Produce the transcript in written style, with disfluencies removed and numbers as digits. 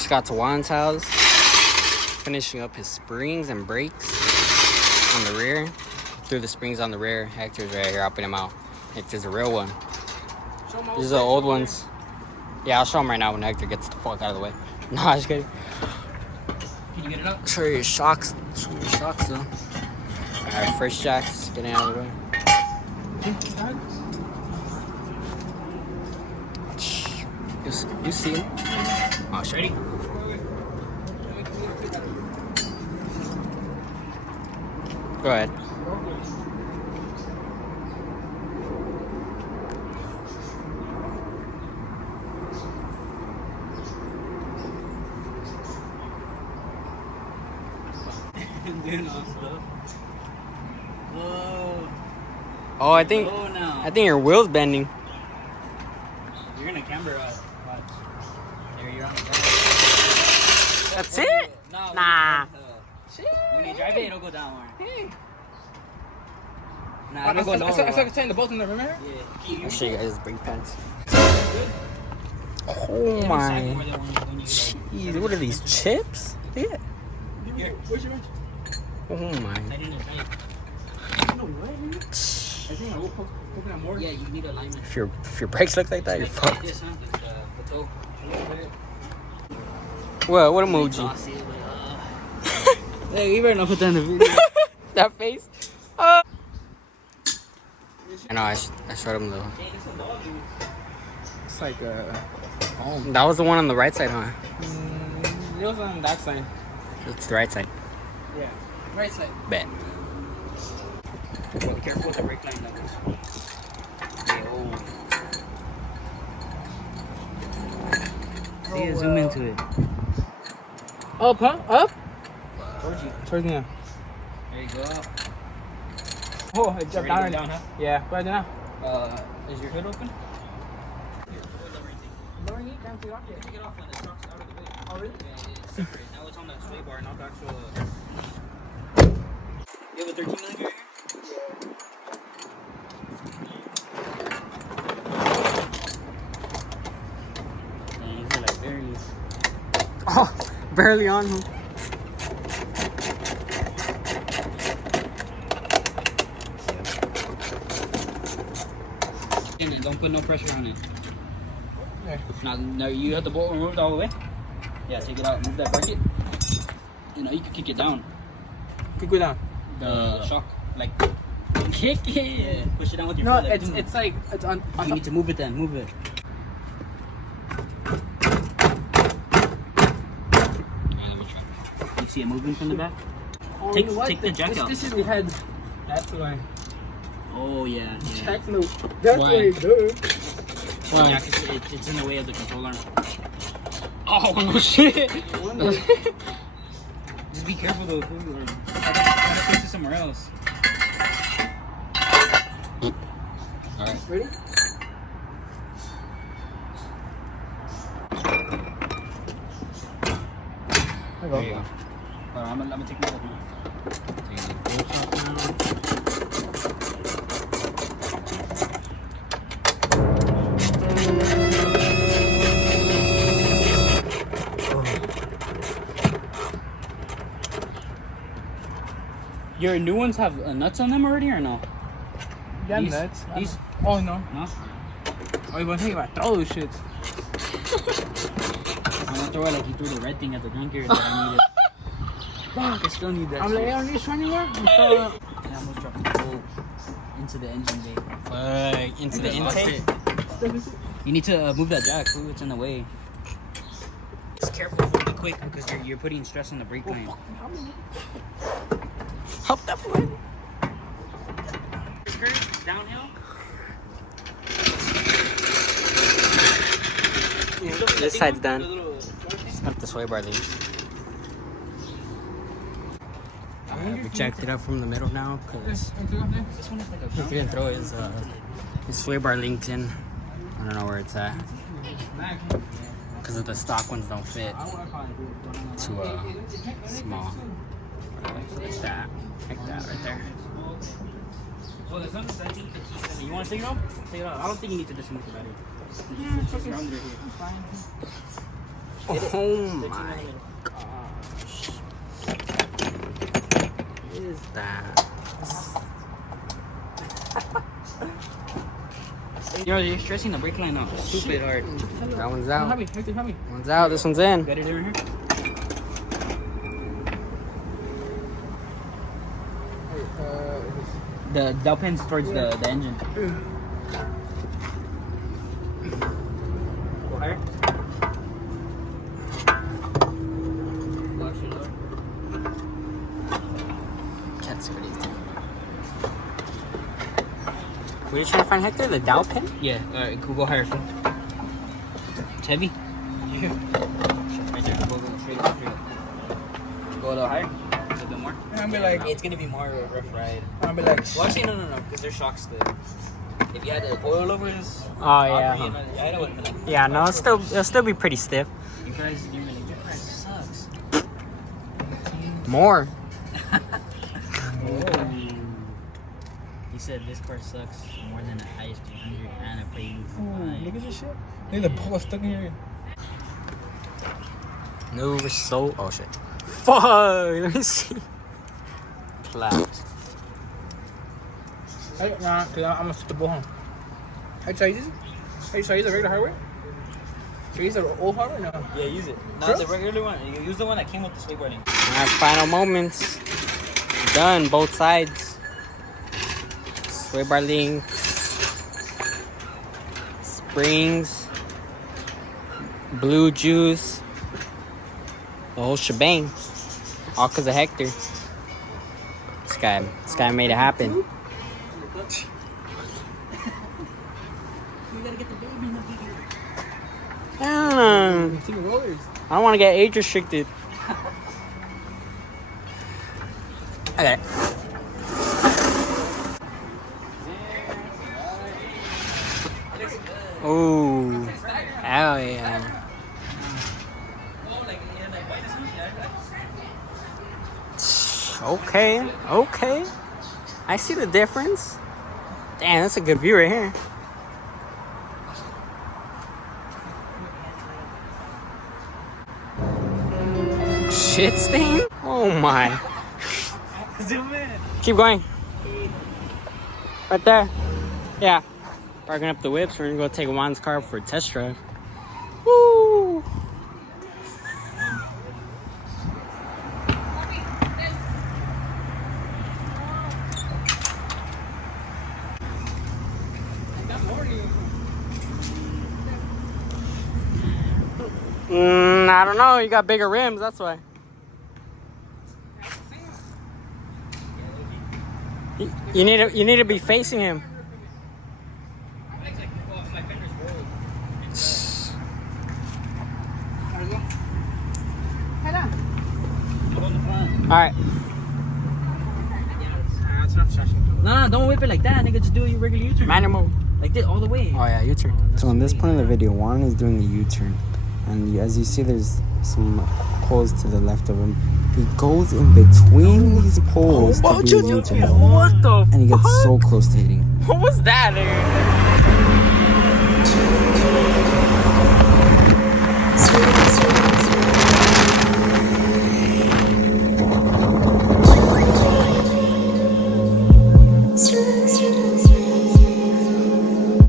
Just got to Juan's house. Finishing up his springs and brakes on the rear. Threw the springs on the rear. Hector's right here helping him out. Hector's a real one. These are the old ones. Yeah, I'll show him right now when Hector gets the fuck out of the way. Nah, just kidding. Can you get it up? Show you your shocks. Show you your shocks though. Alright, first jacks getting out of the way. You see it? Oh, shady. Go ahead. Oh, I think your wheel's bending. You're gonna camber up. Watch. There, you're on the camera. That's it? No, nah. When you drive it, it'll go down more. Hey. Nah, it'll go lower. I started saying the both in there, remember? Yeah. I'll show you guys his brake pads. Oh Yeah, my. when you Jeez, what are these chips? Yeah. Here, where's your wrench? Oh my. I didn't know. No way, man. I think I will poke that more. Yeah, you need alignment. If your brakes look like that, you're fucked. This, huh? The toe. What emoji? Hey, you better not put that in the video. That face? I know, I showed him the... It's like home. That was the one on the right side, huh? It was on that side. It's the right side. Yeah. Right side. Bet. Well, be careful with the brake line numbers. See it, zoom into it. Up, huh? Up? Towards you. Towards me now. There you go. Oh, I jumped down. Down, huh? Yeah. What do I do now? Is your hood open? Lowering it down to the Yeah, take it off when the truck's out of the way. Oh, really? Yeah, it's separate. Now it's on the sway bar, not the actual. You have a 13 millimeter here? Dang, these are like berries. Oh, barely on him. And then don't put no pressure on it. Yeah. Now you have the bolt removed all the way? Yeah, take it out, move that bracket. You know, you can kick it down. Kick it down. The shock. Like, kick it. Yeah, push it down with your No, foot. Like, it's like, it's on you need to move it then, move it. Let me try. You see it moving from the back? Oh, Take- you know what? take the jack out. This is the head. That's why. Oh, yeah. Check no. That's Why? why, dude. Yeah, 'cause it's in the way of the control arm. Oh, no shit. Just be careful though, fool. Or place it somewhere else. Alright. Ready? There you go. Alright, I'm gonna take my off now. Take the bolts off now. Your new ones have nuts on them already or no? Yeah, These- nuts. these- Oh, no. No? Oh, you want to think about throw those shits. I'm gonna throw it like you threw the red thing at the junkyard that I needed. Fuck, I still need that I'm shit. like, I don't need to show anymore. And I almost dropped the bolt into the engine bay. Into the Lost intake? it. You need to move that jack, fool. It's in the way. Just careful, hold it quick because you're putting stress on the brake line. Help that boy. Downhill. This side's done. Just got the sway bar lead. We jacked it up from the middle now because he couldn't throw his sway bar links in. I don't know where it's at because of the stock ones don't fit too small. Like that right there. Well, there's nothing that you want to take it off? Take it off. I don't think you need to dismount the battery. You're under here. Oh my gosh. What is that? You're stressing the brake line out stupid hard. That one's out. Hector, help me. One's out. This one's in. Got it in here? The dowel pin's towards the engine. Go higher. Can't see what he's doing. What are you trying to find, Hector? The dowel pin? Yeah, alright, cool. Go higher. Phil. It's heavy. Yeah. Right there. Go straight. Go a little higher. A little bit more. I'm be like, It's gonna be more of a rough ride. I'm be like, Well, actually, no, because they're shocks. If you had the oil over this, Oh, yeah. I know what. Yeah, no, it'll still be pretty stiff. You guys, your price sucks. More. He said this car sucks more than the highest 200 and I paid look at this shit. Look at the ball stuck in here. No, so. Oh shit. Fuck. Let me see. Clapped. Nah, cause I'm gonna the ball home. How you try to use it? How you try to use the regular hardware? Should you use the old hardware? No. Yeah, use it. Not Sure? the regular one. You use the one that came with the sway boarding. Alright, final moments. Done, both sides. Sway bar links. Springs. Blue juice. The whole shebang. All because of Hector. This guy made it happen. You gotta get the baby in the video. See the rollers. I don't want to get age restricted. Okay. Ooh. Hell yeah. Okay. I see the difference. Damn, that's a good view right here. Shit stain? Oh my. Zoom in. Keep going. Right there. Yeah. Parking up the whips. We're gonna go take Juan's car for a test drive. Woo! I don't know. You got bigger rims, that's why. You need to be facing him. All right. Nah, don't whip it like that, nigga. Just do your regular U-turn. Manual. Like this, all the way. Oh yeah, U-turn. So in this point of the video, Juan is doing a U-turn, and as you see, there's some poles to the left of him. He goes in between these poles to do a U-turn, What the? and he gets so close to hitting. What was that, nigga?